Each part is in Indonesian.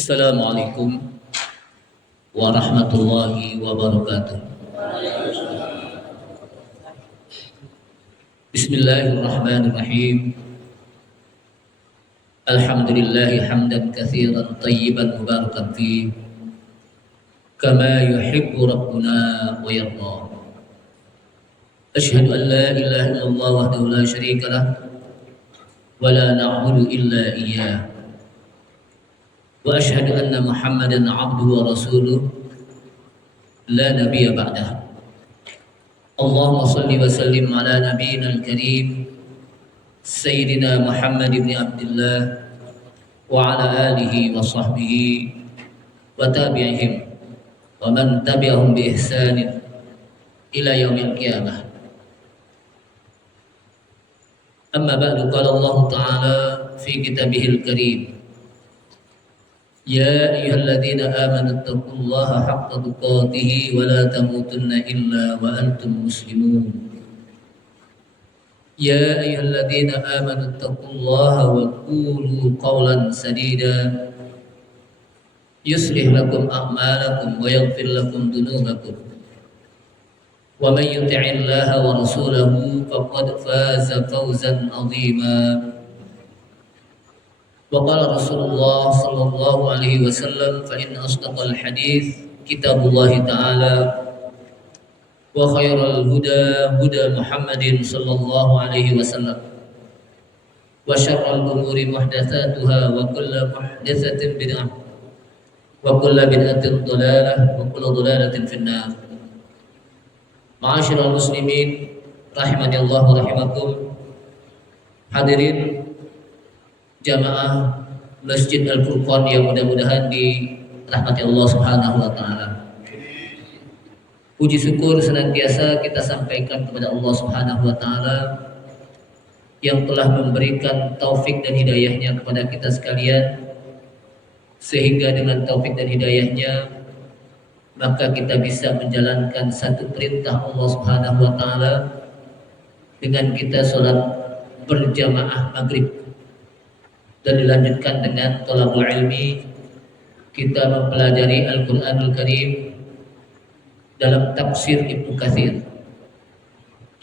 Assalamualaikum warahmatullahi wabarakatuh. Bismillahirrahmanirrahim. Alhamdulillahi hamdan katsiran tayyiban mubarakan fi kama yuhibbu rabbuna wa yarda. Asyhadu an la ilaha illallah wahdahu la syarika lah wa la na'budu illa iyyah. Wa asyhadu anna Muhammadan 'abduhu wa rasuluh la nabiyya ba'dah. Allahumma shalli wa sallim ala nabiyyina al-karim sayyidina Muhammad ibn Abdullah wa ala alihi wa sahbihi wa tabi'ihim wa man tabi'ahum bi ihsanin ila yaumil qiyamah. Amma ba'du, qala Allah ta'ala fi kitabihil karim: Ya ayyuhalladzina amanu taqullaha haqqa tuqatih wa la tamutunna illa wa antum muslimun. Ya ayyuhalladzina amanu taqullaha wa qulu qawlan sadida yuslih lakum a'malakum wa yaghfir lakum dhunubakum. Wa man yuti'illaha wa rasulahu faqad faza fawzan 'azima. Wa qala Rasulullah sallallahu alaihi wasallam: fa in asdaqal hadits kitabullah ta'ala wa khairal huda huda Muhammadin sallallahu alaihi wasallam wa syarrul umuri muhdatsatuha wa kullu muhdatsatin bid'ah wa kullu bid'atin dhalalah wa kullu dhalalatin finnar. Ma'asyiral muslimin rahimanillah wa rahimakum. Hadirin jamaah Masjid Al-Furqan yang mudah-mudahan dirahmati Allah Subhanahu wa taala. Puji syukur senantiasa kita sampaikan kepada Allah Subhanahu wa taala yang telah memberikan taufik dan hidayahnya kepada kita sekalian, sehingga dengan taufik dan hidayahnya maka kita bisa menjalankan satu perintah Allah Subhanahu wa taala dengan kita sholat berjamaah maghrib, dan dilanjutkan dengan thalabul ilmi, kita mempelajari Al-Quranul Karim dalam tafsir Ibnu Katsir,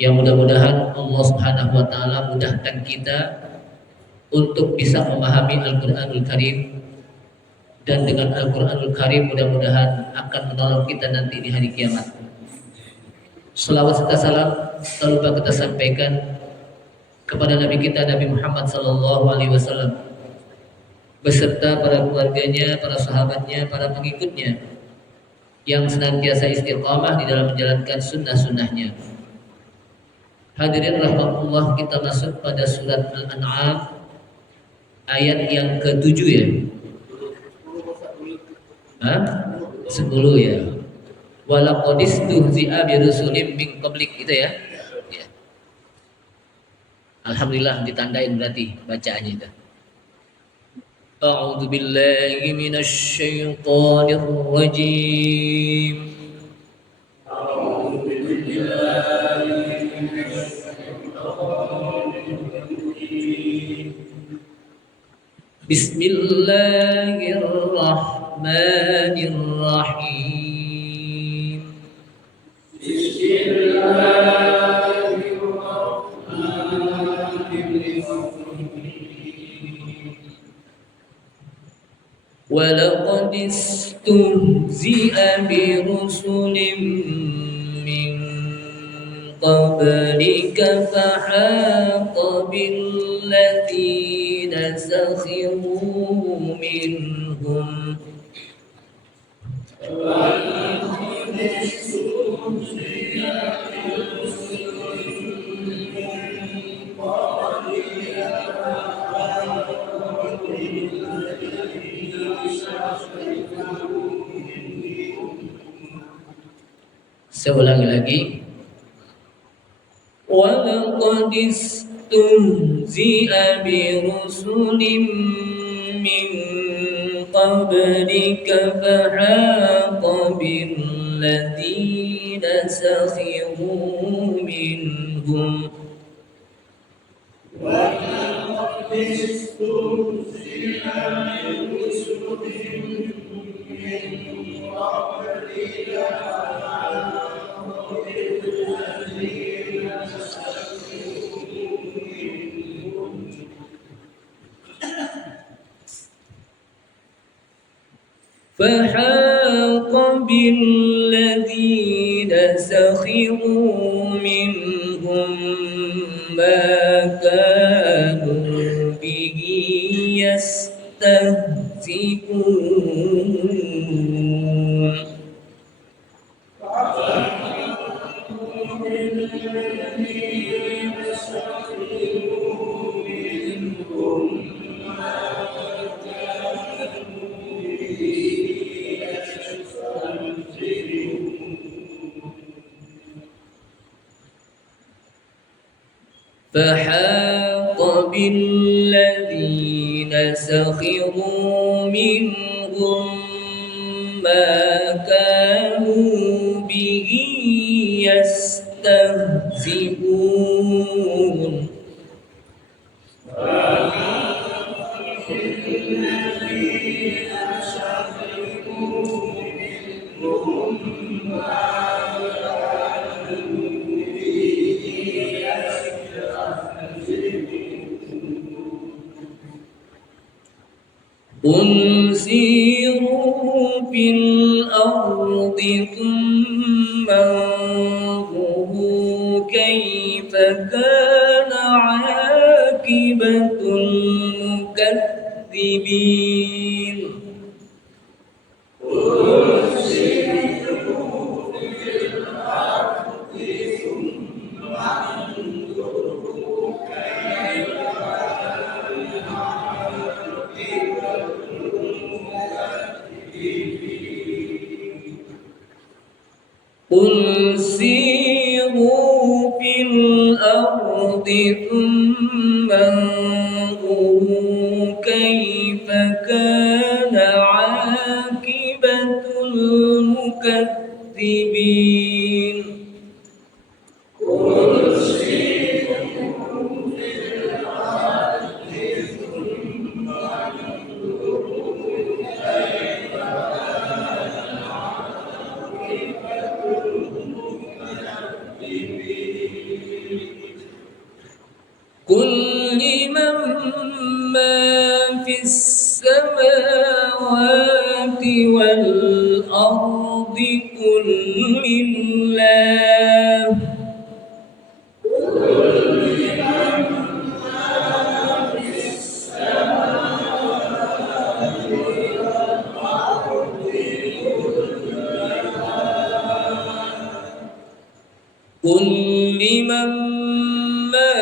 yang mudah-mudahan Allah Subhanahu wa taala mudahkan kita untuk bisa memahami Al-Quranul Karim, dan dengan Al-Quranul Karim mudah-mudahan akan menolong kita nanti di hari kiamat. Selawat serta salam tak lupa kita sampaikan kepada Nabi kita Nabi Muhammad sallallahu alaihi wasallam beserta para keluarganya, para sahabatnya, para pengikutnya yang senantiasa istiqamah di dalam menjalankan sunnah-sunnahnya. Hadirin rahmatullah, kita masuk pada surat Al-An'am ayat yang ke-7 ya. 10 ya. Walaqad istuhzi'a bi rusulin min qablik, itu ya. Alhamdulillah ditandain berarti bacaannya itu. A'udzu billahi minasy syaithanir rajim. A'udzu billahi minasy syaithanir rajim. Bismillahirrahmanirrahim. وَلَقَدِ اسْتُهْزِئَ بِرُسُلٍ مِّن قَبْلِكَ فَحَاقَ بِالَّذِينَ سَخِرُوا مِنْهُمْ Saya ulangi lagi. وَلَقَدِ اسْتُهْزِئَ بِرُسُلٍ مِّن قَبْلِكَ فَحَاقَ بِالَّذِينَ سَخِرُوا مِنْهُمْ وَلَقَدِ اسْتُهْزِئَ بِرُسُلٍ فحاق بالذين سخروا منهم ما كانوا به يستهزئون فحاق بالذين سخروا منهم ما كانوا به يستهزئون قل سيروا في الأرض ثم انظروا كيف كان عاقبة المكذبين قل سيروا في الأرض ثم انظروا كيف كان عاقبة المكذبين قل لمن ما في السماوات والأرض قل لله قل لمن ما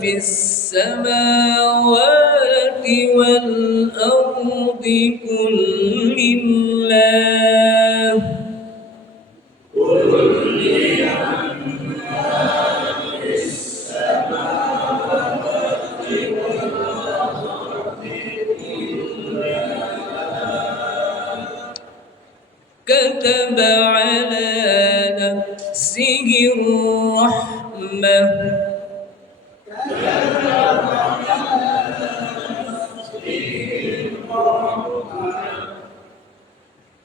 في السماوات والأرض قل لله كتب على نفسه الرحمة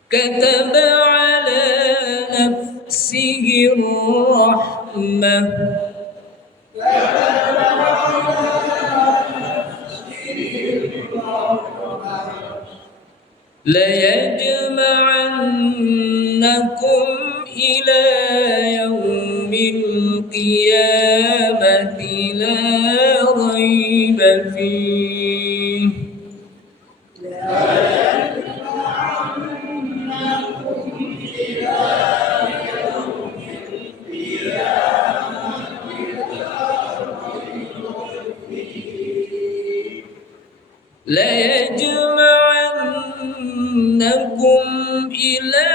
كتب على نفسه الرحمة ليجمعنكم إلى يوم القيامة لا ريب فيه ليجمعنكم إلى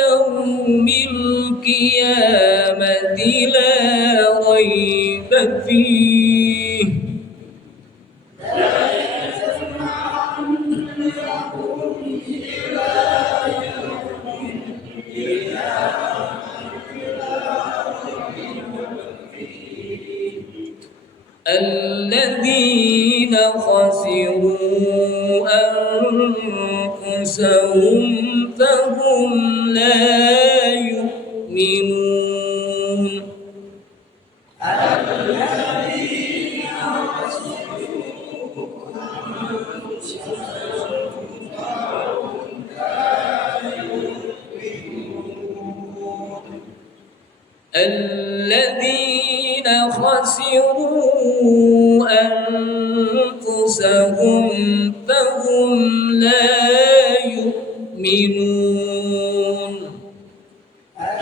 يوم القيامة لا ريب فيه الذين خسروا أنفسهم فهم لا يؤمنون الذين خسروا أنفسهم فهم لا يؤمنون.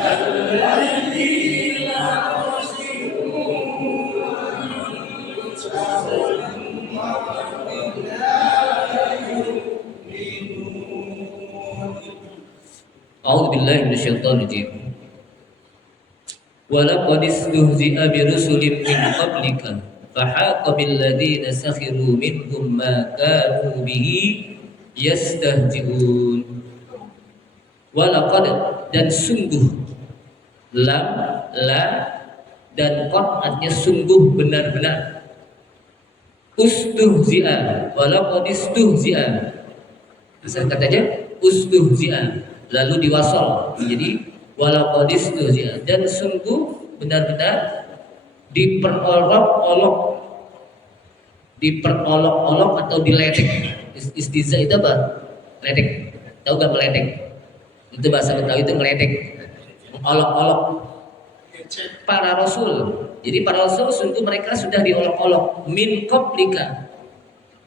الذين خسروا أنفسهم فهم لا يؤمنون. أعوذ بالله من الشيطان الرجيم. وَلَقَدِ اسْتُهْزِئَ بِرُسُلٍ مِّن قَبْلِكَ فَحَاقَ بِالَّذِينَ سَخِرُوا مِنْهُم مَّا كَانُوا بِهِ يَسْتَهْزِئُونَ. وَلَقَدْ dan sungguh, lam, la dan qad artinya sungguh, benar-benar. Ustuhzi'a, walaqad istuhzi'a. Saya kata aja ustuhzi'a lalu diwasal jadi walaqad istuhzi'a, dan sungguh benar-benar diperolok-olok atau diledek. Istihza itu apa? Ledek. Tahu gak meledek? Itu bahasa Betawi itu meledek, mengolok-olok para rasul. Jadi para rasul sungguh mereka sudah diolok-olok min qablika,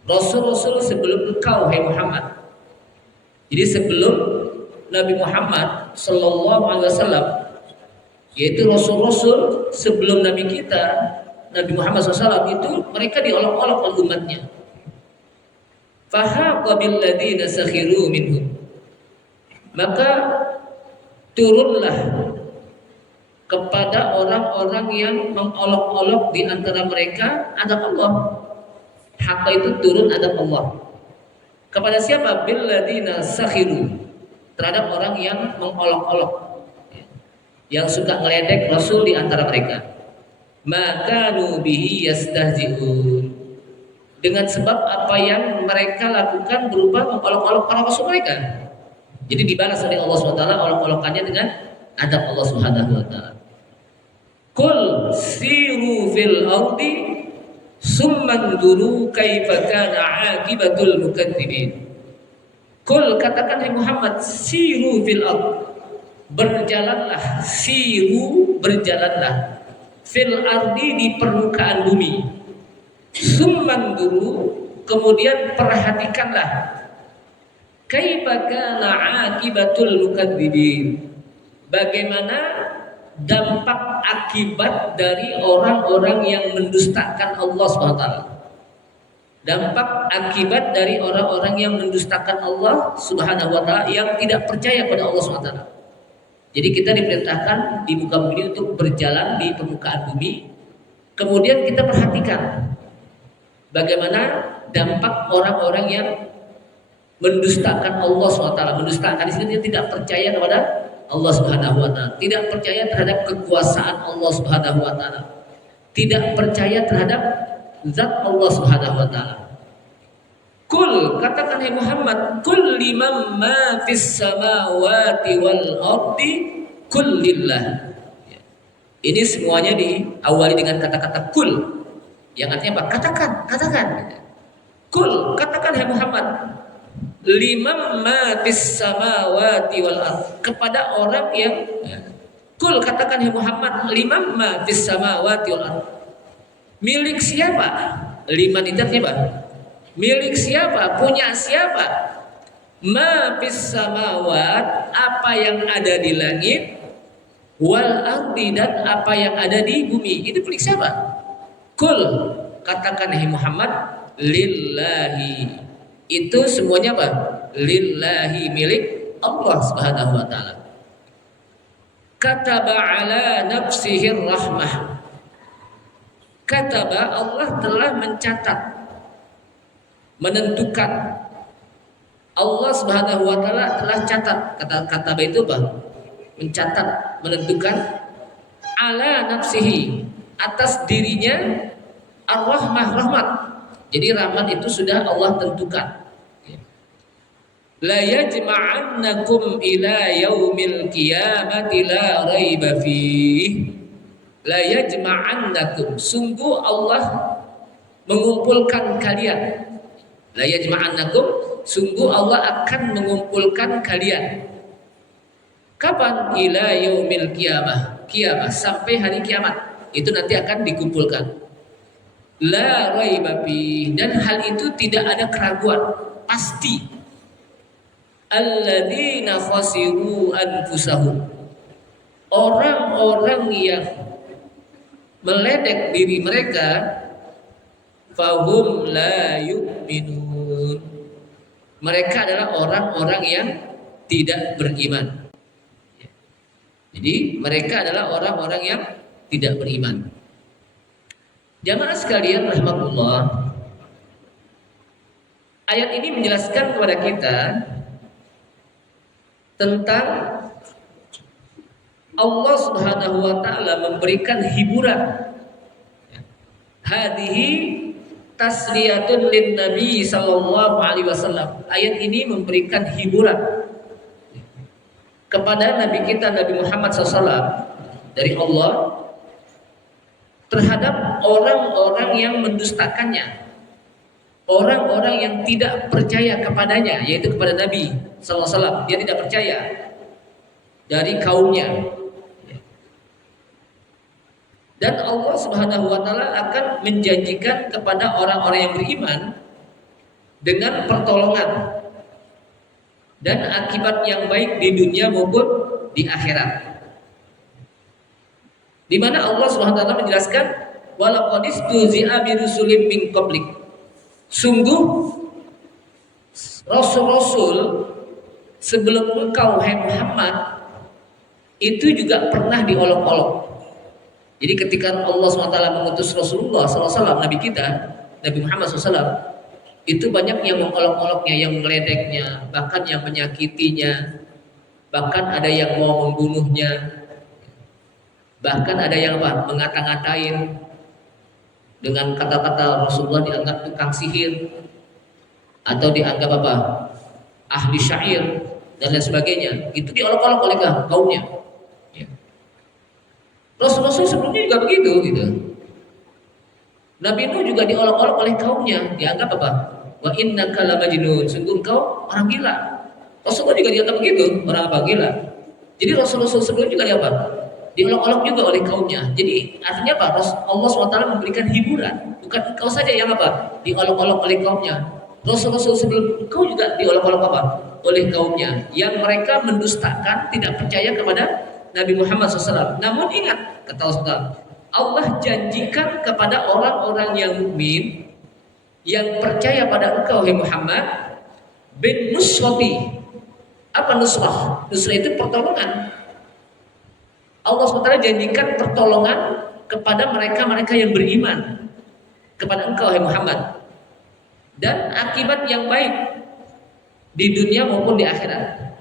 rasul-rasul sebelum engkau hai Muhammad. Jadi sebelum Nabi Muhammad Sallallahu Alaihi Wasallam, yaitu rasul-rasul sebelum Nabi kita Nabi Muhammad SAW, itu mereka diolok-olok oleh umatnya. Fahaqa billadzina sakhiru minhum, maka turunlah kepada orang-orang yang mengolok-olok di antara mereka adab Allah. Haqa itu turun adab Allah. Kepada siapa? Billadzina sakhiru, terhadap orang yang mengolok-olok, yang suka ngeledek Rasul di antara mereka. Maka nubihi yastahzi'un, dengan sebab apa yang mereka lakukan berupa mengolok-olok para Rasul mereka. Jadi dibalas oleh Allah SWT olok-olokannya dengan adab Allah SWT. Qul siru fil ardi summan duru kaifa kana aqibatul mukadzibin. Qul, katakan hai Muhammad, siru fil ard, berjalanlah, siru berjalanlah, fil ardi di permukaan bumi, summan duru kemudian perhatikanlah, kaifa kana aqibatul mukadzibin, bagaimana dampak akibat dari orang-orang yang mendustakan Allah SWT. Dampak akibat dari orang-orang yang mendustakan Allah Subhanahu wa taala, yang tidak percaya pada Allah Subhanahu wa taala. Jadi kita diperintahkan di muka bumi untuk berjalan di permukaan bumi. Kemudian kita perhatikan bagaimana dampak orang-orang yang mendustakan Allah Subhanahu wa taala. Mendustakan di sini dia tidak percaya kepada Allah Subhanahu wa taala, tidak percaya terhadap kekuasaan Allah Subhanahu wa taala, tidak percaya terhadap zat Allah Subhanahu wa taala. Kul, katakan hai Muhammad, kul liman ma fis samawati wal ardi kul lillah. Ini semuanya diawali dengan kata-kata kul, yang artinya apa? Katakan. Kul, katakan hai Muhammad, liman ma fis samawati wal ardi, kepada orang yang, kul, katakan hai Muhammad, liman ma fis samawati wal ardi, milik siapa? Liman itu apa? Milik siapa? Punya siapa? Ma fis samawat, apa yang ada di langit, wal ardi, dan apa yang ada di bumi. Itu milik siapa? Kul, katakan hai Muhammad, lillahi. Itu semuanya apa? Lillahi, milik Allah Subhanahu wa taala. Kataba ala nafsihi rahmah. Kataba, Allah telah mencatat, menentukan. Allah Subhanahu wa taala telah catat. Kata kataba itu apa? Mencatat, menentukan. Ala nafsihi, atas dirinya, ar-rahmah, rahmat. Jadi rahmat itu sudah Allah tentukan. La yajma'annakum ila yaumil qiyamati la raiba fihi. La yajma'annakum, sungguh Allah mengumpulkan kalian. La yajma'annakum, sungguh Allah akan mengumpulkan kalian Kapan? Ila yaumil qiyamah. Kiamah sampai hari kiamat. Itu nanti akan dikumpulkan. La raiba fi, dan hal itu tidak ada keraguan, pasti. Alladzina khasiru anfusahum, orang-orang yang meledek diri mereka, fahum la yu'minun, mereka adalah orang-orang yang tidak beriman. Jadi mereka adalah orang-orang yang tidak beriman. Jamaah sekalian rahimakumullah, ayat ini menjelaskan kepada kita tentang Allah Subhanahu wa taala memberikan hiburan. Hadhihi tasliyatun lin Nabi sallallahu alaihi wasallam. Ayat ini memberikan hiburan kepada Nabi kita Nabi Muhammad SAW dari Allah terhadap orang-orang yang mendustakannya, orang-orang yang tidak percaya kepadanya, yaitu kepada Nabi SAW. Dia tidak percaya dari kaumnya. Dan Allah Subhanahu wa taala akan menjanjikan kepada orang-orang yang beriman dengan pertolongan dan akibat yang baik di dunia maupun di akhirat. Di mana Allah Subhanahu wa taala menjelaskan walaqad istuzi'a bi rusulin min qablik. Sungguh rasul-rasul sebelum engkau hai Muhammad itu juga pernah diolok-olok. Jadi ketika Allah SWT mengutus Rasulullah SAW, Nabi kita, Nabi Muhammad SAW, itu banyak yang mengolok-oloknya, yang meledeknya, bahkan yang menyakitinya, bahkan ada yang mau membunuhnya, bahkan ada yang mengata-ngatain dengan kata-kata Rasulullah dianggap tukang sihir atau dianggap ahli syair dan lain sebagainya. Itu diolok-olok oleh kaumnya. Rasul-rasul sebelumnya juga begitu gitu. Nabi Nuh juga diolok-olok oleh kaumnya, dianggap wa innaka lamajnun, sungguh engkau orang gila. Rasulullah juga dianggap begitu, orang gila. Jadi rasul-rasul sebelumnya juga diolok-olok juga oleh kaumnya. Jadi artinya Allah SWT memberikan hiburan, bukan engkau saja yang diolok-olok oleh kaumnya. Rasul-rasul sebelum engkau juga diolok-olok oleh kaumnya, yang mereka mendustakan, tidak percaya kepada Nabi Muhammad SAW. Namun ingat, kata Rasulullah, Allah janjikan kepada orang-orang yang mukmin yang percaya pada engkau hai Muhammad bin nusrati. Apa nusrah? Nusrah itu pertolongan. Allah SWT janjikan pertolongan kepada mereka-mereka yang beriman kepada engkau hai Muhammad, dan akibat yang baik di dunia maupun di akhirat.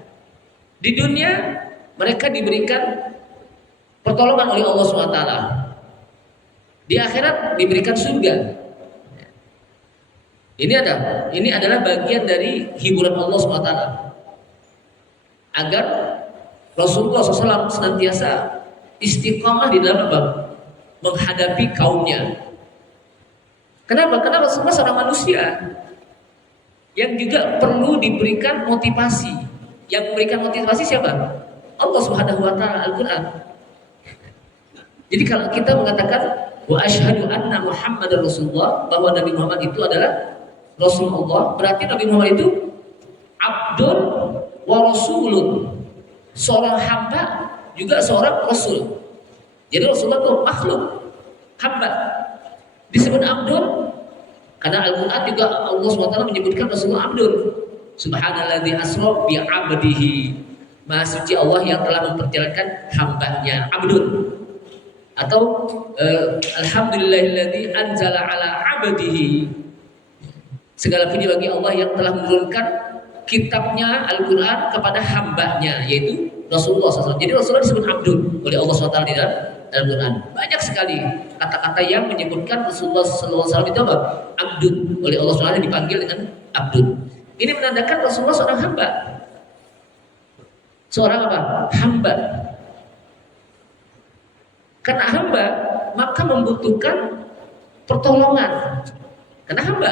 Di dunia mereka diberikan pertolongan oleh Allah SWT. Di akhirat diberikan surga. Ini adalah bagian dari hiburan Allah SWT, agar Rasulullah SAW senantiasa istiqamah di dalam menghadapi kaumnya. Kenapa? Karena Rasulullah seorang manusia yang juga perlu diberikan motivasi. Yang memberikan motivasi siapa? Allah Subhanahu wa taala, Al-Qur'an. Jadi kalau kita mengatakan wa asyhadu anna Muhammadar Rasulullah, bahwa Nabi Muhammad itu adalah Rasulullah, berarti Nabi Muhammad itu abdun wa rasulun, seorang hamba juga seorang rasul. Jadi Rasulullah itu makhluk, hamba. Disebut abdun karena Al-Qur'an juga Allah SWT menyebutkan Rasulullah abdun. Subhanalladzi asra bi 'abdihi. Maha suci Allah yang telah memperjalankan hambanya, abdun. Atau alhamdulillahilladzi anzala ala 'abdihi. Segala puji bagi Allah yang telah menurunkan kitabnya Al-Qur'an kepada hambanya, yaitu Rasulullah SAW. Jadi Rasulullah disebut abdun oleh Allah SWT di dalam Al-Qur'an. Banyak sekali kata-kata yang menyebutkan Rasulullah SAW itu abdun, oleh Allah SWT dipanggil dengan abdun. Ini menandakan Rasulullah seorang hamba. Seorang hamba. Karena hamba maka membutuhkan pertolongan. Karena hamba,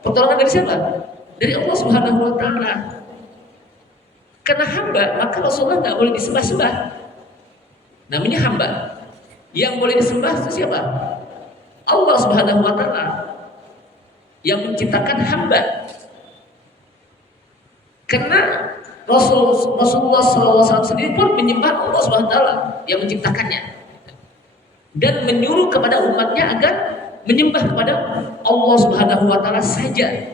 pertolongan dari siapa? Dari Allah Subhanahu wa taala. Karena hamba, maka Rasulullah nggak boleh disembah-sembah. Namanya hamba. Yang boleh disembah itu siapa? Allah Subhanahu wa taala yang menciptakan hamba. Karena Rasulullah SAW sendiri pun menyembah Allah Subhanahu wa taala yang menciptakannya dan menyuruh kepada umatnya agar menyembah kepada Allah Subhanahu wa taala saja.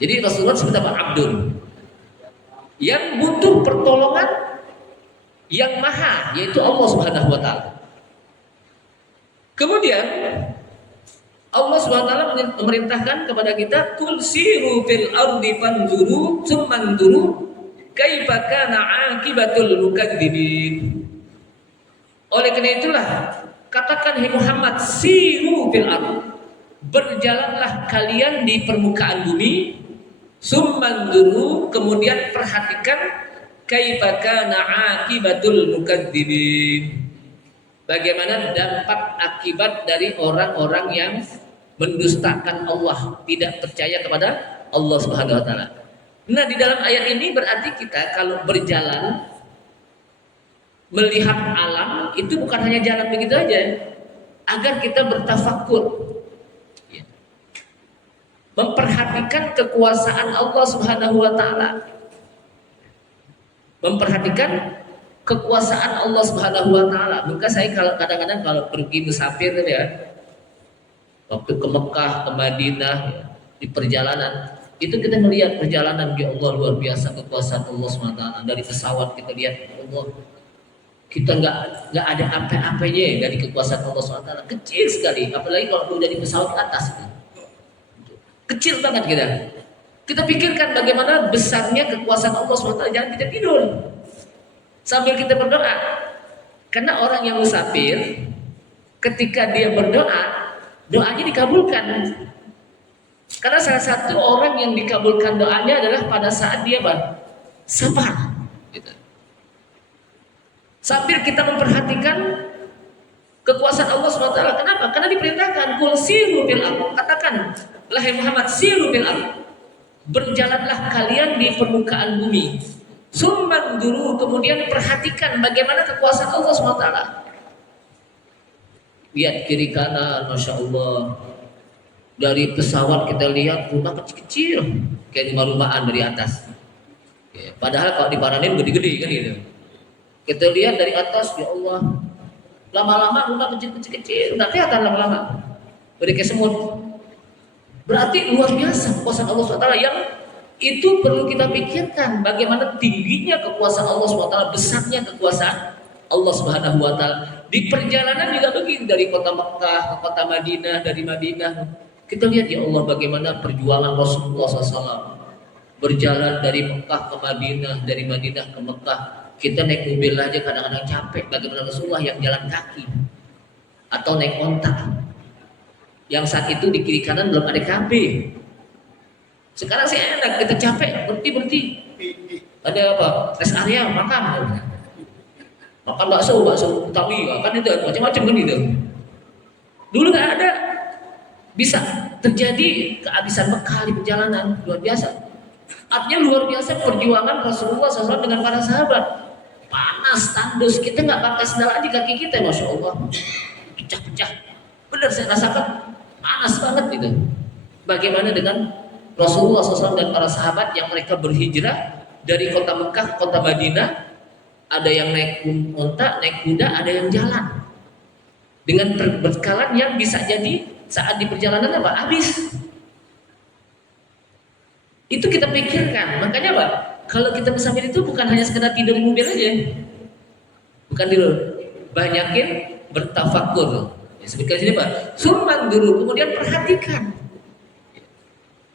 Jadi Rasulullah disebut apa? Abdul. Yang butuh pertolongan yang maha, yaitu Allah Subhanahu wa taala. Kemudian Allah Subhanahu wa taala memerintahkan kepada kita, "Qul siru fil ardi fanzuru tsummanzuru kaifa kana 'aqibatul mukadzibin." Oleh karena itulah katakan, hai Muhammad, siru fil ardi, berjalanlah kalian di permukaan bumi, tsummanzuru, kemudian perhatikan kaifa kana 'aqibatul mukadzibin, bagaimana dampak akibat dari orang-orang yang mendustakan Allah, tidak percaya kepada Allah Subhanahu wa taala. Nah, di dalam ayat ini berarti kita kalau berjalan melihat alam itu bukan hanya jalan begitu aja, agar kita bertafakur, memperhatikan kekuasaan Allah Subhanahu wa taala. Memperhatikan kekuasaan Allah Subhanahu wa taala. Maka saya kalau kadang-kadang kalau pergi musafir ya, waktu ke Mekah, ke Madinah ya, di perjalanan itu kita melihat perjalanan, ya Allah, luar biasa kekuasaan Allah Subhanahu wa taala. Dari pesawat kita lihat, ya Allah, kita nggak ada apa-apanya dari kekuasaan Allah Subhanahu wa taala, kecil sekali. Apalagi kalau udah di pesawat ke atas itu, kecil banget kita. Kita pikirkan bagaimana besarnya kekuasaan Allah SWT. Jangan kita tidur sambil kita berdoa. Karena orang yang musafir, ketika dia berdoa, doanya dikabulkan. Karena salah satu orang yang dikabulkan doanya adalah pada saat dia sabar. Gitu. Sambil kita memperhatikan kekuasaan Allah SWT. Kenapa? Karena diperintahkan, "Qul siru fil ardh." Katakan, "Wahai Muhammad, siru fil ardh." Berjalanlah kalian di permukaan bumi. Summan dulu, kemudian perhatikan bagaimana kekuasaan Allah SWT. Lihat kiri kanan, Masya Allah. Dari pesawat kita lihat rumah kecil-kecil, kayak rumah-rumahan dari atas. Ya, padahal kalau diparanin gede-gede kan gitu. Kita lihat dari atas, ya Allah, lama-lama rumah kecil-kecil, udah kelihatan lama-lama. Udah kayak semut. Berarti luar biasa kekuasaan Allah SWT, yang itu perlu kita pikirkan bagaimana tingginya kekuasaan Allah SWT, besarnya kekuasaan Allah Subhanahu wa taala. Di perjalanan juga begitu, dari kota Mekah ke kota Madinah, dari Madinah kita lihat, ya Allah, bagaimana perjuangan Rasulullah SAW berjalan dari Mekah ke Madinah, dari Madinah ke Mekah. Kita naik mobil aja kadang-kadang capek, bagaimana Rasulullah yang jalan kaki atau naik onta. Yang saat itu di kiri kanan belum ada KB. Sekarang sih enak, kita capek, berhenti. Ada apa? Rest area, makan bakso Betawi, kan itu macam-macam kan gitu. Dulu nggak ada. Bisa terjadi kehabisan bekal di perjalanan, luar biasa. Artinya luar biasa perjuangan Rasulullah SAW dengan para sahabat. Panas, tandus, kita nggak pakai sendal aja kaki kita, Masya Allah, pecah-pecah. Benar saya rasakan. Panas banget gitu. Bagaimana dengan Rasulullah SAW dan para sahabat yang mereka berhijrah dari kota Mekah ke kota Madinah? Ada yang naik unta, naik kuda, ada yang jalan dengan perbekalan yang bisa jadi saat di perjalanan apa? Habis. Itu kita pikirkan. Makanya apa? Kalau kita musafir itu bukan hanya sekedar tidur di mobil aja, bukan tidur, banyakin bertafakur. Sebutkan sini Pak, summan dulu, kemudian perhatikan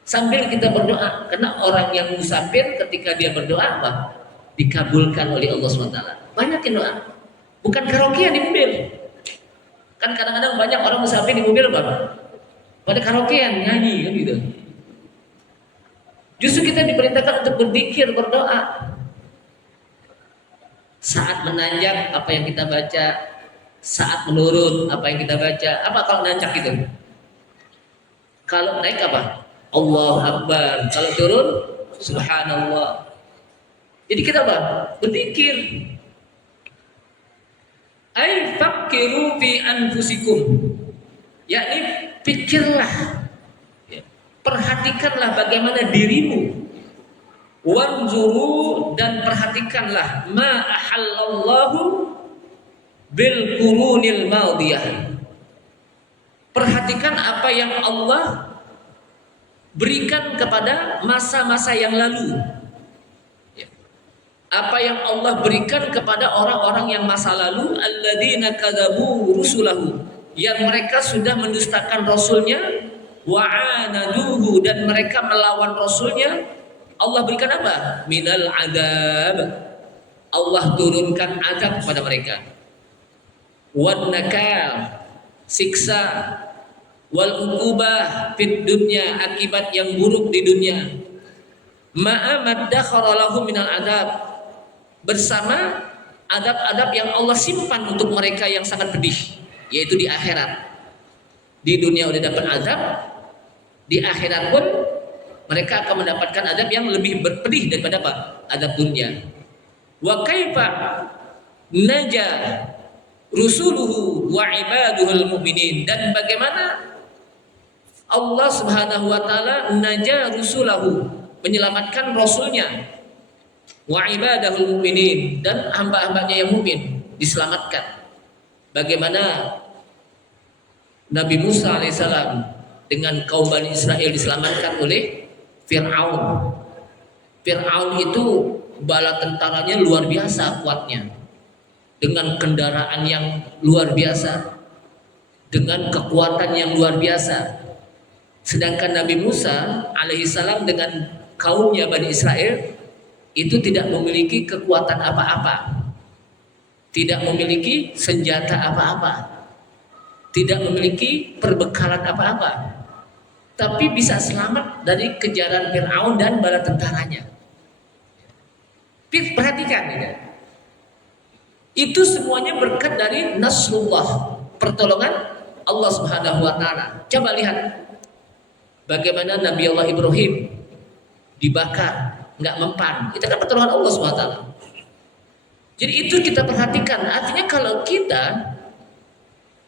sambil kita berdoa. Karena orang yang musafir ketika dia berdoa apa? Dikabulkan oleh Allah SWT. Banyakin doa, bukan karaokean di mobil. Kan kadang-kadang banyak orang musafir di mobil apa? Pada karaokean, nyanyi kan gitu. Justru kita diperintahkan untuk berzikir, berdoa. Saat menanjak apa yang kita baca, saat menurun apa yang kita baca. Apa kalau nanjak gitu? Kalau naik apa? Allahu Akbar. Kalau turun Subhanallah. Jadi kita apa? Berzikir. Ai fakiru fi anfusikum. Yakni pikirlah, ya, perhatikanlah bagaimana dirimu. Wanzuru, dan perhatikanlah ma ahallallahu bil qurunil madiyah. Perhatikan apa yang Allah berikan kepada masa-masa yang lalu. Apa yang Allah berikan kepada orang-orang yang masa lalu, alladzina kadzabu rusulahu, yang mereka sudah mendustakan rasulnya, wa anaduhu, dan mereka melawan rasulnya. Allah berikan apa? Minal adab, Allah turunkan azab kepada mereka. Wan nakal, siksa, wal uqubah fid dunya, akibat yang buruk di dunia. Ma'a maddakhara lahum minal adab, bersama adab-adab yang Allah simpan untuk mereka yang sangat pedih, yaitu di akhirat. Di dunia udah dapat adab, di akhirat pun mereka akan mendapatkan adab yang lebih berpedih daripada apa? Adab dunia. Wa kaifa naja rusuluhu wa ibaduhul mu'minin, dan bagaimana Allah Subhanahu wa taala naja rusulahu, menyelamatkan rasulnya, wa ibadahul mu'minin, dan hamba-hambanya yang mukmin diselamatkan. Bagaimana Nabi Musa alaihissalam dengan kaum Bani Israel diselamatkan oleh Fir'aun. Fir'aun itu bala tentaranya luar biasa kuatnya, dengan kendaraan yang luar biasa, dengan kekuatan yang luar biasa. Sedangkan Nabi Musa alaihissalam dengan kaumnya Bani Israel itu tidak memiliki kekuatan apa-apa, tidak memiliki senjata apa-apa, tidak memiliki perbekalan apa-apa, tapi bisa selamat dari kejaran Fir'aun dan bala tentaranya. Perhatikan ya. Itu semuanya berkat dari Nasrullah, pertolongan Allah Subhanahu wa taala. Coba lihat bagaimana Nabi Allah Ibrahim dibakar, nggak mempan. Itu kan pertolongan Allah Subhanahu wa taala. Jadi itu kita perhatikan. Artinya kalau kita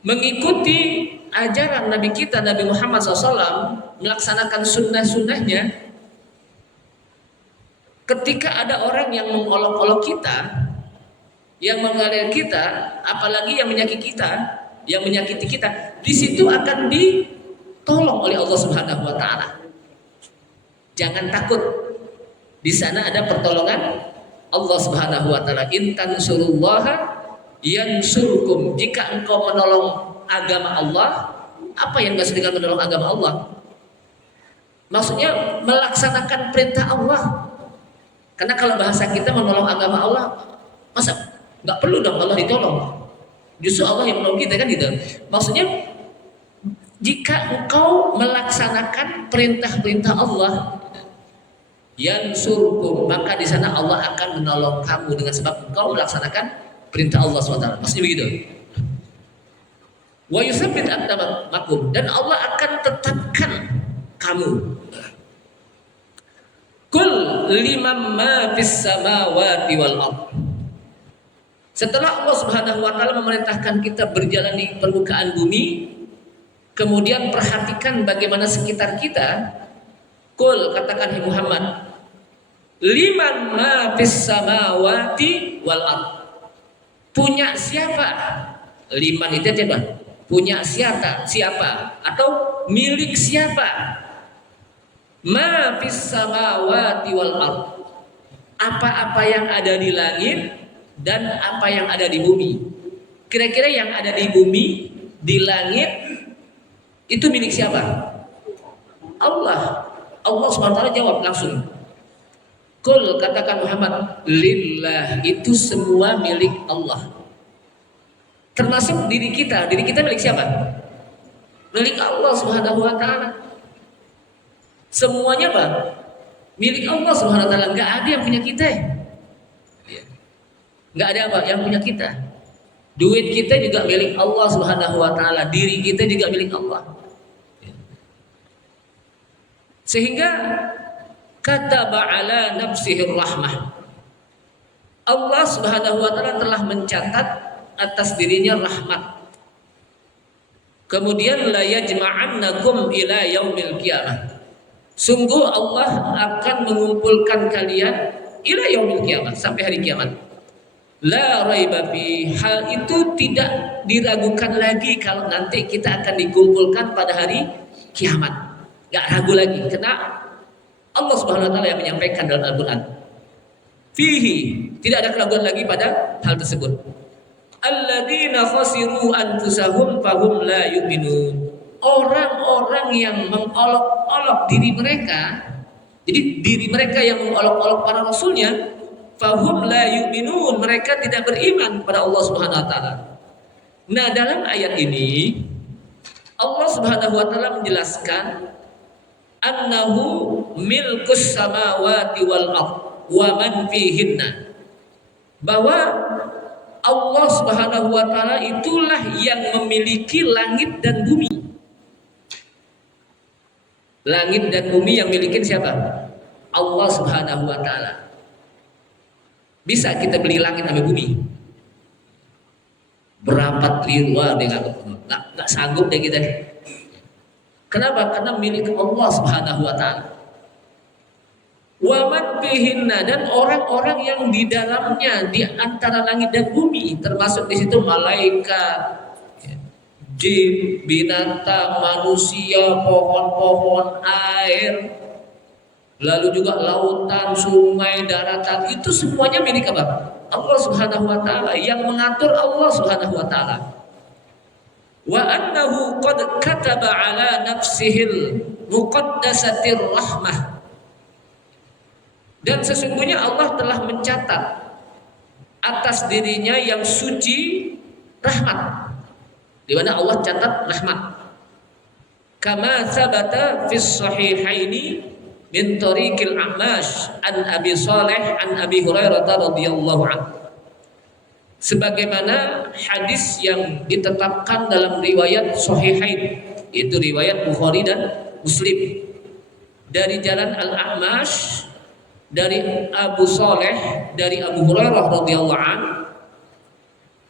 mengikuti ajaran Nabi kita, Nabi Muhammad SAW, melaksanakan sunnah-sunnahnya, ketika ada orang yang mengolok-olok kita, yang mengalir kita, apalagi yang menyakiti kita, di situ akan ditolong oleh Allah Subhanahu wa taala. Jangan takut. Di sana ada pertolongan Allah Subhanahu wa taala. In tansurullaha yansurkum. Jika engkau menolong agama Allah, apa yang maksud dengan menolong agama Allah? Maksudnya melaksanakan perintah Allah. Karena kalau bahasa kita menolong agama Allah, masa nggak perlu dong Allah ditolong? Justru Allah yang menolong kita, kan gitu. Maksudnya jika engkau melaksanakan perintah-perintah Allah, yansurkum, maka di sana Allah akan menolong kamu dengan sebab engkau melaksanakan perintah Allah SWT. Maksudnya begitu. Wa yusabbit aqdamakum, dan Allah akan tetapkan kamu. Kul liman ma fis samawati wal ardh. Setelah Allah Subhanahu wa taala memerintahkan kita berjalan di permukaan bumi, kemudian perhatikan bagaimana sekitar kita. Kul, katakan hai Muhammad, liman ma fis samawati wal ardh. Punya siapa? Liman itu apa? Punya siapa? Atau milik siapa? Ma fis samawati wal ardh. Apa-apa yang ada di langit dan apa yang ada di bumi. Kira-kira yang ada di bumi, di langit, itu milik siapa? Allah. Allah SWT jawab langsung. Kul, katakan Muhammad, lillah, itu semua milik Allah. Termasuk diri kita. Diri kita milik siapa? Milik Allah Subhanahu wa taala. Semuanya apa? Milik Allah Subhanahu wa taala. Enggak ada yang punya kita. Enggak ada apa yang punya kita. Duit kita juga milik Allah Subhanahu wa taala. Diri kita juga milik Allah. Sehingga kataba ala nafsihi rahmah. Allah Subhanahu wa taala telah mencatat atas dirinya rahmat. Kemudian la yajma'annakum ila yaumil qiyamah. Sungguh Allah akan mengumpulkan kalian ila yaumil qiyamah, sampai hari kiamat. La raiba fi, hal itu tidak diragukan lagi kalau nanti kita akan dikumpulkan pada hari kiamat. Enggak ragu lagi karena Allah Subhanahu wa taala yang menyampaikan dalam Al-Qur'an. Fihi, tidak ada keraguan lagi pada hal tersebut. Alladzina khasiru anfusahum fahum la yu'minun. Orang-orang yang mengolok-olok diri mereka, jadi diri mereka yang mengolok-olok para rasulnya, fahum la yu'minun, mereka tidak beriman kepada Allah Subhanahu wa taala. Nah, dalam ayat ini Allah Subhanahu wa taala menjelaskan annahu milkus samawati wal ardh wa man fihinna, bahwa Allah Subhanahu wa taala itulah yang memiliki langit dan bumi. Langit dan bumi yang milikin siapa? Allah Subhanahu wa taala. Bisa kita beli langit sama bumi? Berapa triliun deh, nggak sanggup deh kita. Kenapa? Karena milik Allah Subhanahu wa taala. Wa man fihinna, dan orang-orang yang di dalamnya, di antara langit dan bumi, termasuk di situ malaikat, jin, binatang, manusia, pohon-pohon, air, lalu juga lautan, sungai, daratan, itu semuanya milik apa? Allah Subhanahu wa taala, yang mengatur Allah Subhanahu wa taala. Wa annahu qad kataba ala nafsihil muqaddasatir rahmah, dan sesungguhnya Allah telah mencatat atas dirinya yang suci rahmat, di mana Allah catat rahmat. Kama sabata fis sahihaini min tariqil A'mash an Abi Saleh an Abi Hurairah radhiyallahu anhu, sebagaimana hadis yang ditetapkan dalam riwayat sahihain, yaitu riwayat Bukhari dan Muslim, dari jalan Al-A'mash dari Abu Saleh dari Abu Hurairah radhiyallahu anhu,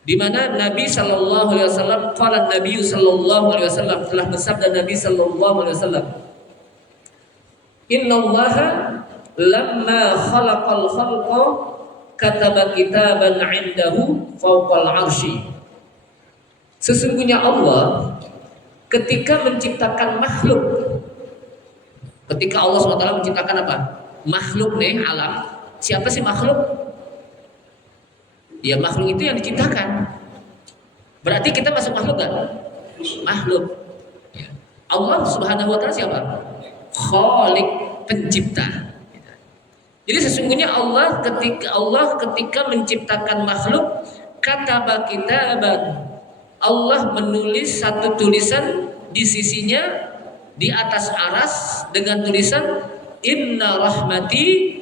di mana Nabi sallallahu alaihi wasallam, qala Nabi sallallahu alaihi wasallam, telah bersabda Nabi sallallahu alaihi wasallam, innallaha lamma khalaqal khalqa kataba kitaban 'indahu fawqal 'arsy. Sesungguhnya Allah ketika menciptakan makhluk, ketika Allah SWT menciptakan apa? Makhluk nih, alam. Siapa sih makhluk? Ya makhluk itu yang diciptakan. Berarti kita masuk makhluk gak? Makhluk. Allah Subhanahu wa taala siapa? Khaliq, pencipta. Jadi sesungguhnya Allah ketika menciptakan makhluk, kataba kitaban, Allah menulis satu tulisan di sisinya di atas aras dengan tulisan inna rahmati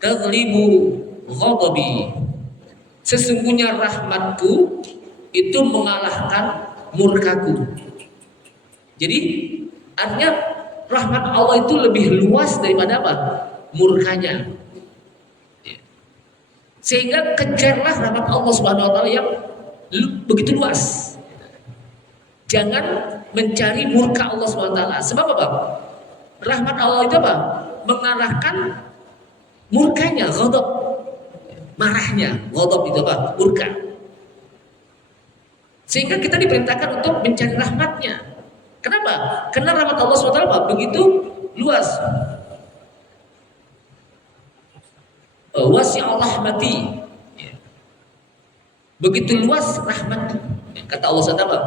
taghlibu ghadabi. Sesungguhnya rahmatku itu mengalahkan murkaku. Jadi artinya rahmat Allah itu lebih luas daripada apa? Murkanya. Sehingga kejarlah rahmat Allah Subhanahu wa taala yang begitu luas. Jangan mencari murka Allah Subhanahu wa taala. Sebab apa? Rahmat Allah itu apa? Mengalahkan murkanya, ghadab. Marahnya, ghadab itu apa? Murka. Sehingga kita diperintahkan untuk mencari rahmatnya. Kenapa? Karena rahmat Allah SWT apa? Begitu luas. Wasi'al rahmati. Begitu luas rahmat. Kata Allah SWT apa?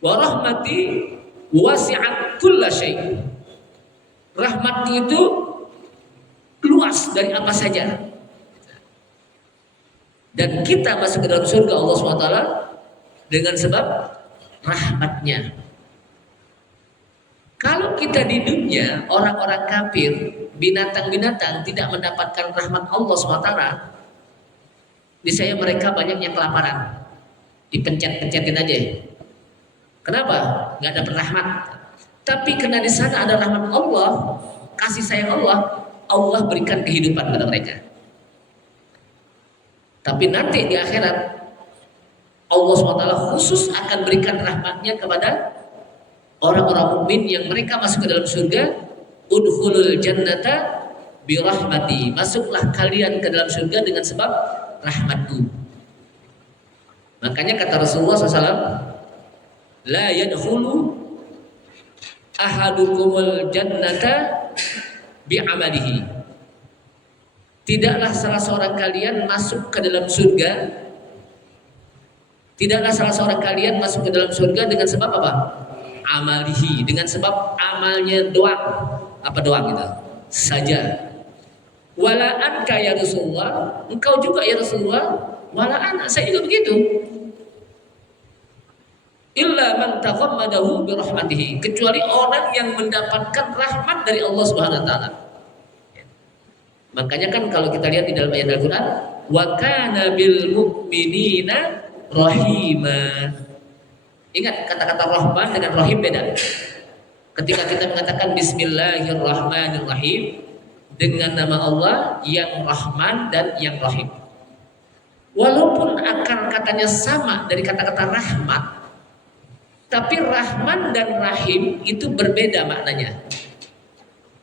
Wa rahmati wasi'at kulla syai'. Rahmatku itu luas dari apa saja. Dan kita masuk ke dalam surga Allah SWT dengan sebab rahmatnya. Kalau kita di dunia, orang-orang kafir, binatang-binatang tidak mendapatkan rahmat Allah SWT, niscaya mereka banyak yang kelaparan, dipencet-pencetin aja. Kenapa? Nggak dapat rahmat. Tapi karena di sana ada rahmat Allah, kasih sayang Allah, Allah berikan kehidupan pada mereka. Tapi nanti di akhirat Allah SWT khusus akan berikan rahmatnya kepada orang-orang mukmin yang mereka masuk ke dalam surga. Udkhulul jannata birahmati, masuklah kalian ke dalam surga dengan sebab rahmatku. Makanya kata Rasulullah SAW, la yadkhulu ahadukumul jannata bi'amalihi. Tidaklah salah seorang kalian masuk ke dalam surga. Tidaklah salah seorang kalian masuk ke dalam surga dengan sebab apa? Amalihi, dengan sebab amalnya doang. Apa doang gitu? Saja. Wala anka ya Rasulullah, engkau juga ya Rasulullah. Wala ana, saya juga begitu. Illa man taghammadahu bi rahmatihi, kecuali orang yang mendapatkan rahmat dari Allah Subhanahu wa taala. Makanya kan kalau kita lihat di dalam ayat Al-Qur'an, wa kana bil mu'minina rahima. Ingat kata-kata rahman dengan rahim beda. Ketika kita mengatakan bismillahirrahmanirrahim, dengan nama Allah yang Rahman dan yang Rahim. Walaupun akar katanya sama dari kata-kata rahmat, tapi Rahman dan Rahim itu berbeda maknanya.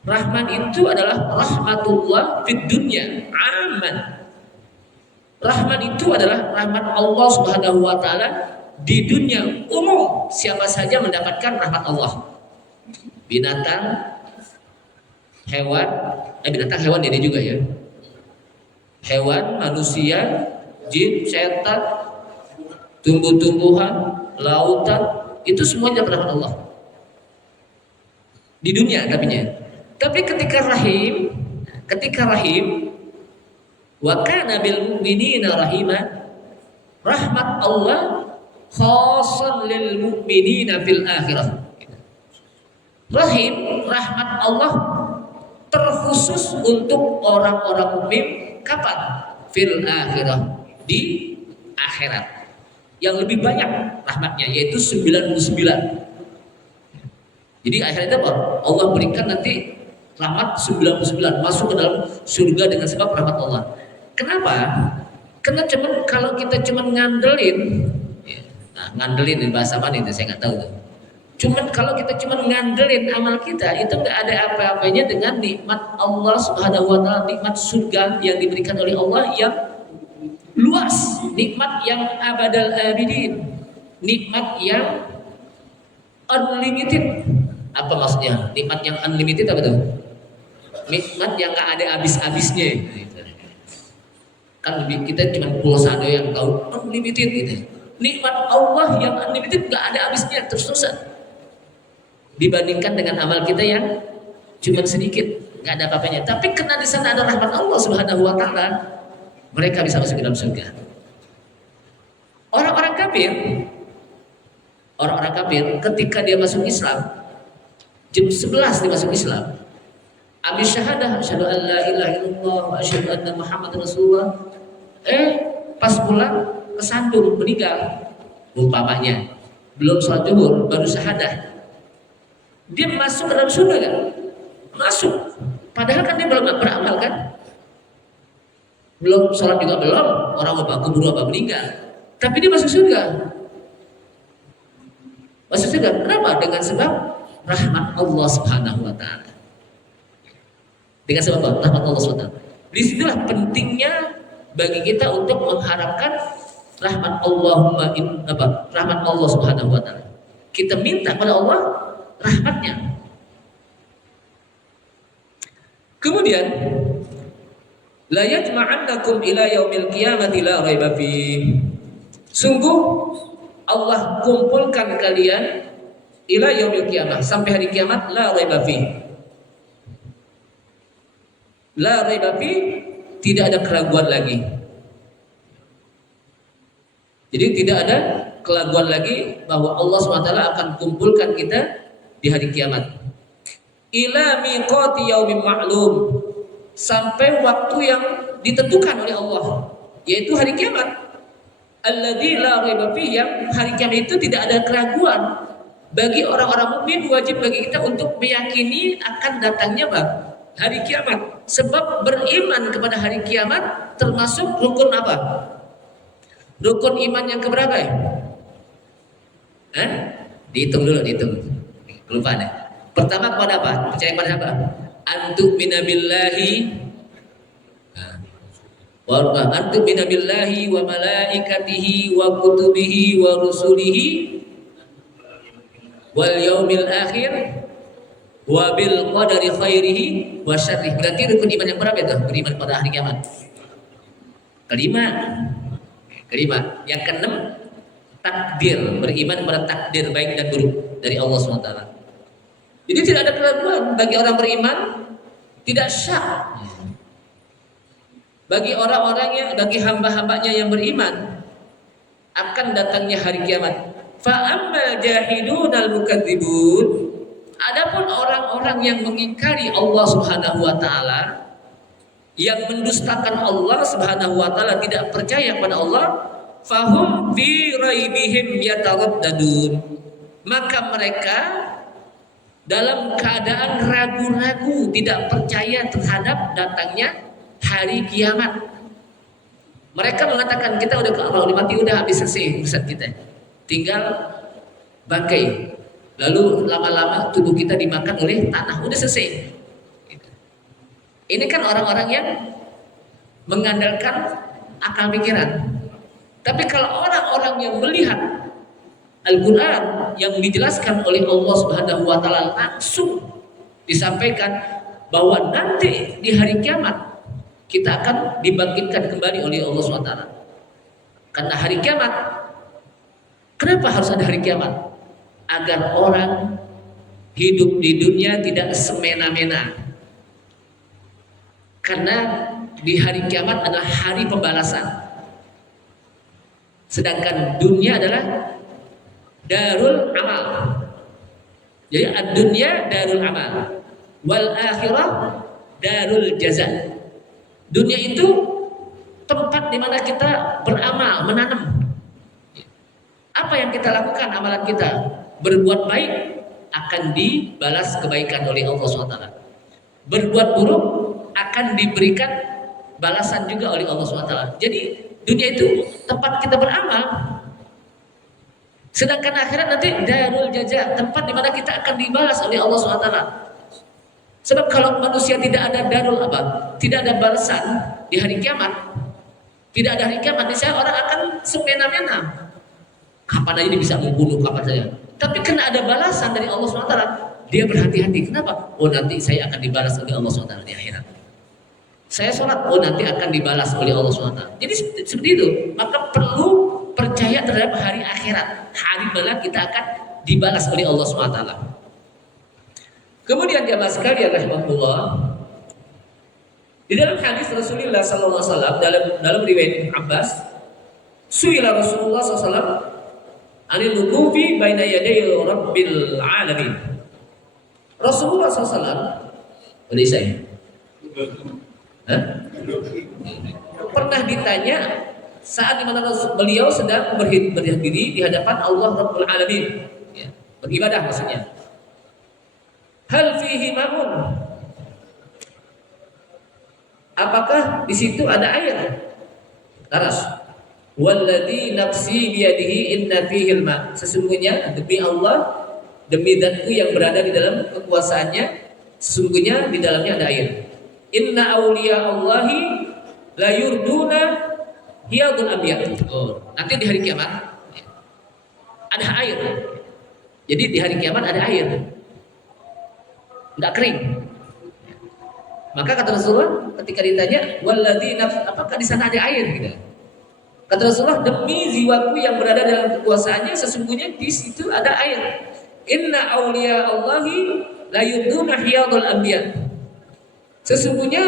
Rahman itu adalah rahmatullah fid dunya aman. Rahman itu adalah rahmat Allah Subhanahu wa taala di dunia umum, siapa saja mendapatkan rahmat Allah. Binatang, hewan, binatang hewan ini juga ya. Hewan, manusia, jin, setan, tumbuh-tumbuhan, lautan, itu semuanya rahmat Allah. Di dunia tapi ketika rahim wa kana bil mu'minina rahima, rahmat Allah khassan lil mu'minina fil akhirah. Rahim, rahmat Allah terkhusus untuk orang-orang mukmin kapan? Fil akhirah, di akhirat. Yang lebih banyak rahmatnya yaitu 99. Jadi akhirnya apa? Allah berikan nanti rahmat 99, masuk ke dalam surga dengan sebab rahmat Allah. Kenapa? Karena kalau kita ngandelin, ngandelin di bahasa mana itu saya nggak tahu tuh. Kalau kita ngandelin amal kita, itu nggak ada apa-apanya dengan nikmat Allah Subhanahu wa taala, nikmat surga yang diberikan oleh Allah yang luas, nikmat yang abadal abidin, nikmat yang unlimited. Apa maksudnya? Nikmat yang unlimited apa tuh? Nikmat yang nggak ada habis-habisnya. Kan kita cuma pulsa yang tahu unlimited gitu. Nikmat Allah yang unlimited nggak ada habisnya, terus-terusan. Dibandingkan dengan amal kita yang cuma sedikit, nggak ada apa-apanya. Tapi karena di sana ada rahmat Allah Subhanahu wa taala, mereka bisa masuk ke dalam surga. Orang-orang kafir ketika dia masuk Islam, jam 11 dia masuk Islam, habis syahadah, asyhadu an la ilaha illallah wa asyhadu anna muhammadar rasulullah, pas pulang kesandung meninggal umpamanya, belum sholat zuhur baru syahadah, dia masuk ke dalam surga kan? Masuk, padahal kan dia belum beramal kan, belum sholat juga belum, orang bapak keburu apa meninggal, tapi dia masuk surga. Masuk surga kenapa? Dengan sebab rahmat Allah Subhanahu wa taala. Dengan sebab apa? Rahmat Allah Subhanahu wa taala. Disitulah pentingnya bagi kita untuk mengharapkan rahmat rahmat Allah Subhanahu wa taala. Kita minta pada Allah rahmatnya. Kemudian la yajma'annakum ila yaumil qiyamati la raiba fi. Sungguh Allah kumpulkan kalian ila yaumil qiyamah, sampai hari kiamat, la raiba fi. La raiba fi, tidak ada keraguan lagi. Jadi tidak ada keraguan lagi bahwa Allah SWT akan kumpulkan kita di hari kiamat. Ila miqati yaumin ma'lum, sampai waktu yang ditentukan oleh Allah, yaitu hari kiamat. Alladzi la raiba fi, yang hari kiamat itu tidak ada keraguan Bagi orang-orang mukmin wajib bagi kita untuk meyakini akan datangnya hari kiamat. Sebab beriman kepada hari kiamat termasuk rukun apa? Rukun iman yang keberapa ya? Dihitung dulu, dihitung. Lupa deh. Pertama kepada apa? Percaya pada apa? Antu'mina billahi wa malaikatihi wa kutubihi wa rusulihi wal yaumil akhir wa bil qadari khairihi wa syarrihi. Berarti rukun iman yang berapa itu? Beriman pada hari kiamat. Kelima. Yang keenam, takdir, beriman pada takdir baik dan buruk dari Allah SWT. Jadi tidak ada keraguan bagi orang beriman, tidak syak. Bagi bagi hamba-hambanya yang beriman akan datangnya hari kiamat. Fa ammal jahidunal mukadzibun, adapun orang-orang yang mengingkari Allah Subhanahu wa taala, yang mendustakan Allah Subhanahu wa taala, tidak percaya kepada Allah, fahum fi raibihim yataraddadun, maka mereka dalam keadaan ragu-ragu, tidak percaya terhadap datangnya hari kiamat. Mereka mengatakan kita kalau mati udah habis selesai urusan kita, tinggal bangkai, lalu lama-lama tubuh kita dimakan oleh tanah, udah selesai. Ini kan orang-orang yang mengandalkan akal pikiran. Tapi kalau orang-orang yang melihat Al-Quran yang dijelaskan oleh Allah Subhanahu wa taala, langsung disampaikan bahwa nanti di hari kiamat kita akan dibangkitkan kembali oleh Allah SWT. Karena hari kiamat, kenapa harus ada hari kiamat? Agar orang hidup di dunia tidak semena-mena. Karena di hari kiamat adalah hari pembalasan. Sedangkan dunia adalah darul amal. Jadi ad-dunya darul amal, wal akhirah darul jaza. Dunia itu tempat di mana kita beramal, menanam. Apa yang kita lakukan, amalan kita, berbuat baik akan dibalas kebaikan oleh Allah SWT. Berbuat buruk akan diberikan balasan juga oleh Allah SWT. Jadi dunia itu tempat kita beramal. Sedangkan akhirat nanti darul jaza, tempat di mana kita akan dibalas oleh Allah SWT. Sebab kalau manusia tidak ada darul apa? Tidak ada balasan di hari kiamat. Tidak ada hari kiamat, misalnya orang akan semena-mena. Kapan aja dia bisa membunuh, kapan saja. Tapi karena ada balasan dari Allah SWT, dia berhati-hati. Kenapa? Oh, nanti saya akan dibalas oleh Allah SWT di akhirat. Saya sholat, oh nanti akan dibalas oleh Allah SWT. Jadi seperti itu. Maka perlu percaya terhadap hari akhirat, hari mana kita akan dibalas oleh Allah SWT. Kemudian jamaah sekalian rahimahullah, di dalam hadis Rasulullah SAW, dalam riwayat Abbas, suila Rasulullah SAW anil wuqufi baina yaday rabbil alamin. Rasulullah SAW pernah ditanya saat dimana beliau sedang berdiri di hadapan Allah Rabbul Alamin, ya, beribadah maksudnya. Hal fihi mamun, apakah di situ ada air? Taras. Walladzi nafsi biyadihi inna fihi al-ma. Sesungguhnya demi Allah, demi zatku yang berada di dalam kekuasaannya, sesungguhnya di dalamnya ada air. Inna awliya Allahi la yurduna hiyadul anbiya. Oh, nanti di hari kiamat ada air. Jadi di hari kiamat ada air. Enggak kering. Maka kata Rasulullah ketika ditanya, "Walladzi nafs," apakah di sana ada air gitu. Kata Rasulullah, demi jiwaku yang berada dalam kekuasaannya, sesungguhnya di situ ada air. Inna awliya Allahi la yurduna hiyadul anbiya. Sesungguhnya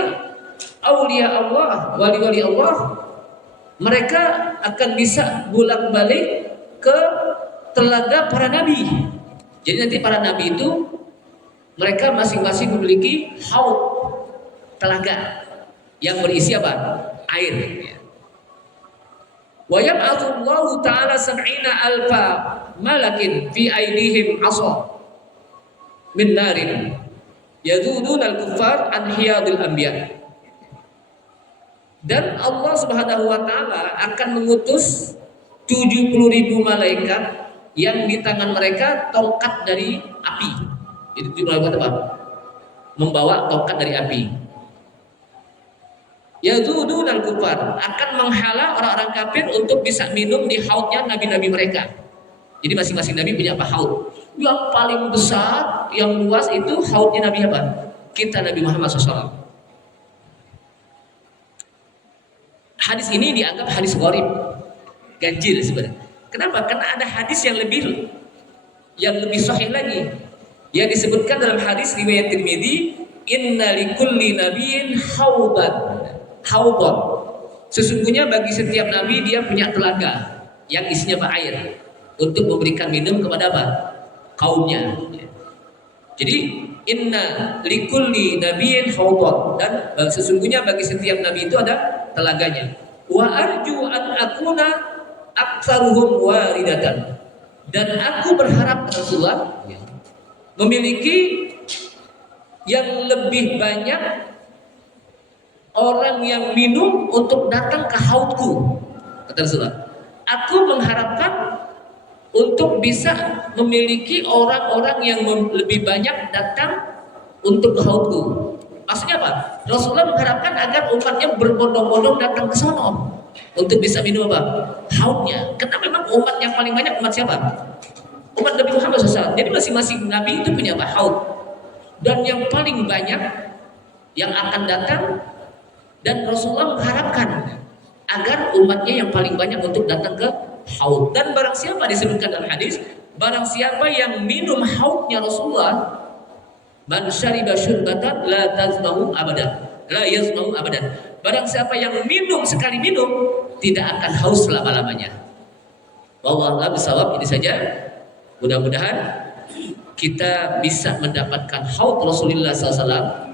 aulia Allah, wali-wali Allah, mereka akan bisa bolak-balik ke telaga para nabi. Jadi nanti para nabi itu mereka masing-masing memiliki haud, telaga yang berisi apa? Air. Wa yab'atsu Allahu ta'ala sab'ina alfa malakin fi aydihim 'asa min narin yaduduna al-kuffar an hiyadil anbiya. Dan Allah Subhanahu wa taala akan mengutus 70.000 malaikat yang di tangan mereka tongkat dari api. Itu malaikat apa? Membawa tongkat dari api. Yaduduna al-kuffar, akan menghala orang-orang kafir untuk bisa minum di haudnya nabi-nabi mereka. Jadi masing-masing nabi punya apa? Haud. Yang paling besar, yang luas itu haudnya nabi apa? Kita Nabi Muhammad SAW. Hadis ini dianggap hadis gharib, ganjil sebenarnya. Kenapa? Karena ada hadis yang lebih sahih lagi, yang disebutkan dalam hadis riwayat Tirmidzi, inna likulli nabiyyin haudan. Sesungguhnya bagi setiap nabi dia punya telaga yang isinya air untuk memberikan minum kepada apa? Kaumnya. Jadi inna likulli nabiyyin haudan, dan sesungguhnya bagi setiap nabi itu ada telaganya. Wa arju an akuna aktsaruhum waridatan, dan aku berharap Rasulullah memiliki yang lebih banyak orang yang minum untuk datang ke haudku. Kata Rasulullah, aku mengharapkan untuk bisa memiliki orang-orang yang lebih banyak datang untuk ke haudku. Maksudnya apa? Rasulullah mengharapkan agar umatnya berbondong-bondong datang ke sana untuk bisa minum apa? Haudnya. Karena memang umat yang paling banyak umat siapa? Umat Nabi Muhammad SAW. Jadi masing-masing nabi itu punya apa? Haud. Dan yang paling banyak yang akan datang, dan Rasulullah mengharapkan agar umatnya yang paling banyak untuk datang ke haud. Dan barang siapa, disebutkan dalam hadis, barang siapa yang minum haudnya Rasulullah, man syariba syurbatan la tazmahu abadan, la yazmahu abadan. Barang siapa yang minum sekali minum, tidak akan haus selama-lamanya. Wallahu a'lam bishawab. Ini saja. Mudah-mudahan kita bisa mendapatkan haud Rasulullah SAW,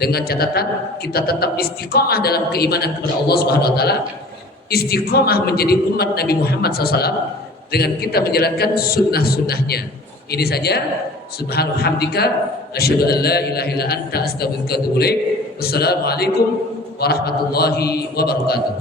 dengan catatan kita tetap istiqomah dalam keimanan kepada Allah Subhanahu wa taala, istiqomah menjadi umat Nabi Muhammad SAW dengan kita menjalankan sunnah-sunnahnya. Ini saja. Subhanahu hamdika asyhadu an la ilaha illa anta astaghfiruka wa atubu ilaik. Wassalamualaikum warahmatullahi wabarakatuh.